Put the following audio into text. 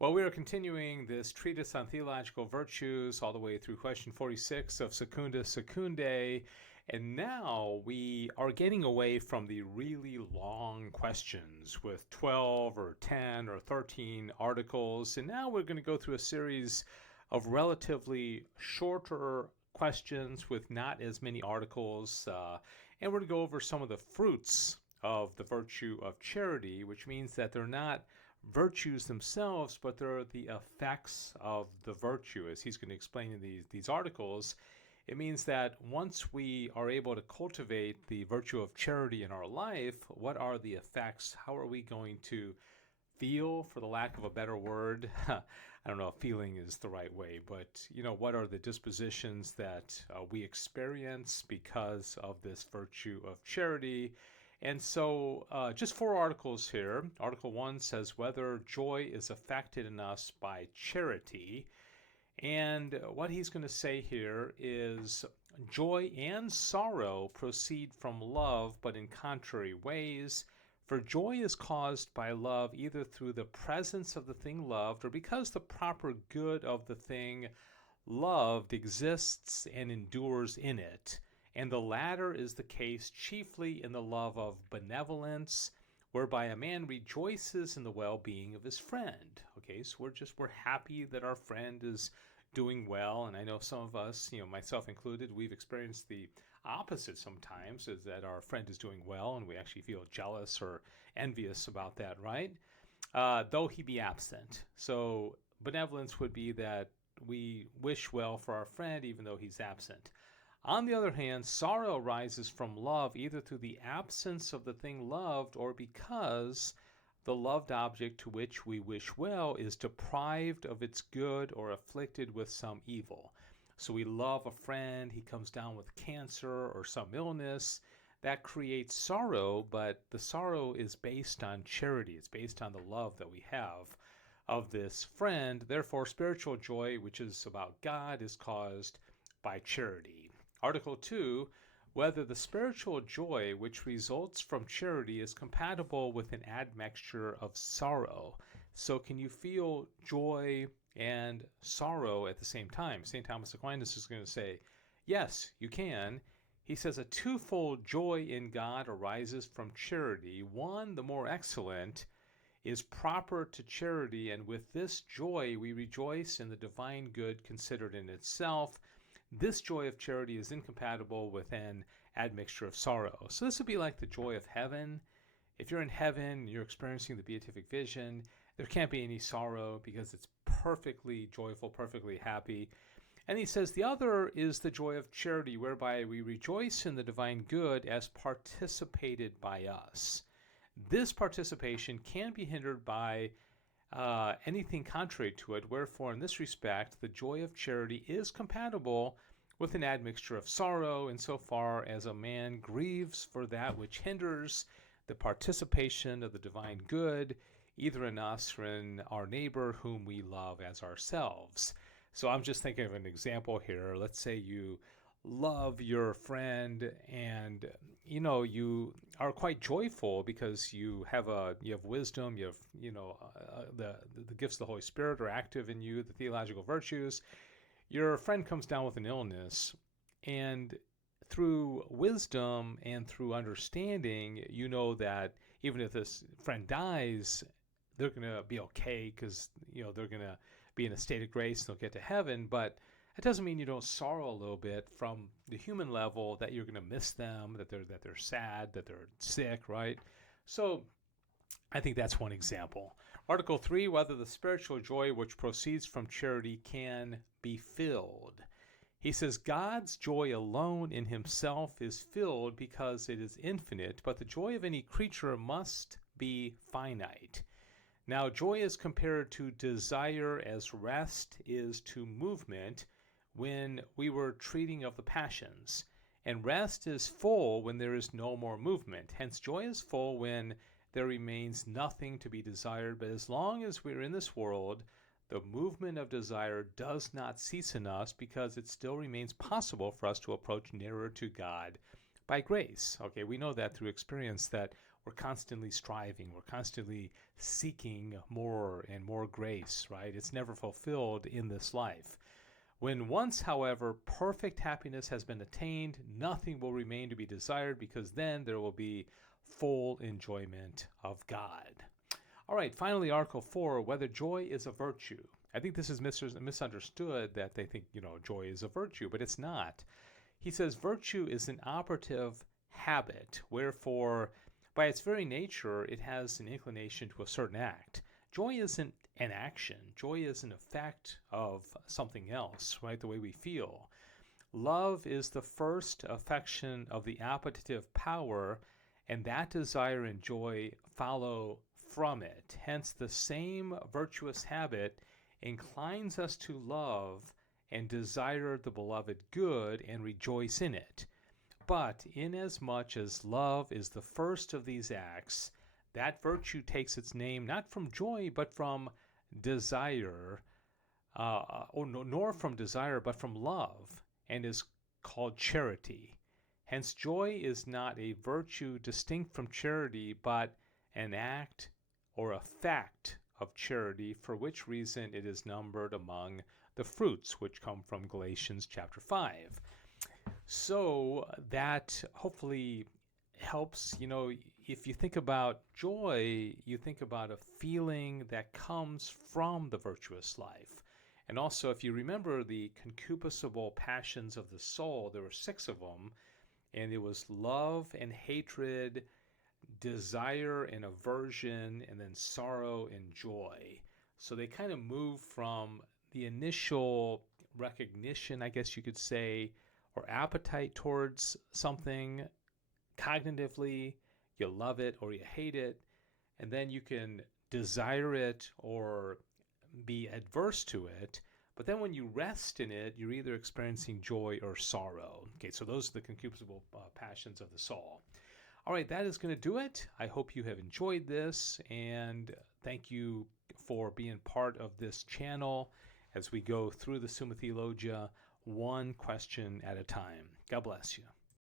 Well, we are continuing this treatise on theological virtues all the way through question 46 of Secunda Secundae. And now we are getting away from the really long questions with 12 or 10 or 13 articles. And now we're going to go through a series of relatively shorter questions with not as many articles. And we're going to go over some of the fruits of the virtue of charity, which means that they're not virtues themselves, but they're the effects of the virtue. As he's going to explain in these articles, it means that once we are able to cultivate the virtue of charity in our life, what are the effects? How are we going to feel, for the lack of a better word? I don't know if feeling is the right way, but what are the dispositions that we experience because of this virtue of charity? And so just 4 articles here. Article 1 says whether joy is affected in us by charity. And what he's going to say here is joy and sorrow proceed from love, but in contrary ways. For joy is caused by love either through the presence of the thing loved or because the proper good of the thing loved exists and endures in it. And the latter is the case chiefly in the love of benevolence, whereby a man rejoices in the well-being of his friend. Okay, so we're happy that our friend is doing well, and I know some of us, myself included, we've experienced the opposite sometimes, is that our friend is doing well, and we actually feel jealous or envious about that, right? Though he be absent. So benevolence would be that we wish well for our friend even though he's absent. On the other hand, sorrow arises from love either through the absence of the thing loved or because the loved object to which we wish well is deprived of its good or afflicted with some evil. So we love a friend, he comes down with cancer or some illness. That creates sorrow, but the sorrow is based on charity. It's based on the love that we have of this friend. Therefore, spiritual joy, which is about God, is caused by charity. Article 2, whether the spiritual joy which results from charity is compatible with an admixture of sorrow. So can you feel joy and sorrow at the same time? St. Thomas Aquinas is going to say, yes, you can. He says a twofold joy in God arises from charity. One, the more excellent, is proper to charity, and with this joy we rejoice in the divine good considered in itself. This joy of charity is incompatible with an admixture of sorrow. So this would be like the joy of heaven. If you're in heaven, you're experiencing the beatific vision, there can't be any sorrow because it's perfectly joyful, perfectly happy. And he says the other is the joy of charity, whereby we rejoice in the divine good as participated by us. This participation can be hindered by anything contrary to it. Wherefore, in this respect, the joy of charity is compatible with an admixture of sorrow, insofar as a man grieves for that which hinders the participation of the divine good, either in us or in our neighbor whom we love as ourselves. So I'm just thinking of an example here. Let's say you love your friend, and you are quite joyful because you have wisdom, you have the gifts of the Holy Spirit are active in you, the theological virtues. Your friend comes down with an illness, and through wisdom and through understanding, you know that even if this friend dies, they're going to be okay because they're going to be in a state of grace and they'll get to heaven. But it doesn't mean you don't sorrow a little bit from the human level, that you're going to miss them, that they're sad, that they're sick, right? So I think that's one example. Article 3, whether the spiritual joy which proceeds from charity can be filled. He says God's joy alone in himself is filled because it is infinite, but the joy of any creature must be finite. Now, joy is compared to desire as rest is to movement when we were treating of the passions. And rest is full when there is no more movement. Hence, joy is full when there remains nothing to be desired. But as long as we're in this world, the movement of desire does not cease in us because it still remains possible for us to approach nearer to God by grace. Okay, we know that through experience that we're constantly striving, we're constantly seeking more and more grace, right? It's never fulfilled in this life. When once, however, perfect happiness has been attained, nothing will remain to be desired, because then there will be full enjoyment of God. All right, finally, Article 4, whether joy is a virtue. I think this is misunderstood, that they think, joy is a virtue, but it's not. He says virtue is an operative habit, wherefore, by its very nature, it has an inclination to a certain act. Joy isn't an action. Joy is an effect of something else, right? The way we feel. Love is the first affection of the appetitive power, and that desire and joy follow from it. Hence, the same virtuous habit inclines us to love and desire the beloved good and rejoice in it. But inasmuch as love is the first of these acts, that virtue takes its name not from joy, but from desire, nor from desire, but from love, and is called charity. Hence, joy is not a virtue distinct from charity, but an act or effect of charity, for which reason it is numbered among the fruits, which come from Galatians chapter 5. So that hopefully helps. If you think about joy, you think about a feeling that comes from the virtuous life. And also, if you remember the concupiscible passions of the soul, there were 6 of them, and it was love and hatred, desire and aversion, and then sorrow and joy. So they kind of move from the initial recognition, I guess you could say, or appetite towards something cognitively. You love it or you hate it, and then you can desire it or be adverse to it. But then when you rest in it, you're either experiencing joy or sorrow. Okay, so those are the concupiscible passions of the soul. All right, that is going to do it. I hope you have enjoyed this, and thank you for being part of this channel as we go through the Summa Theologia, one question at a time. God bless you.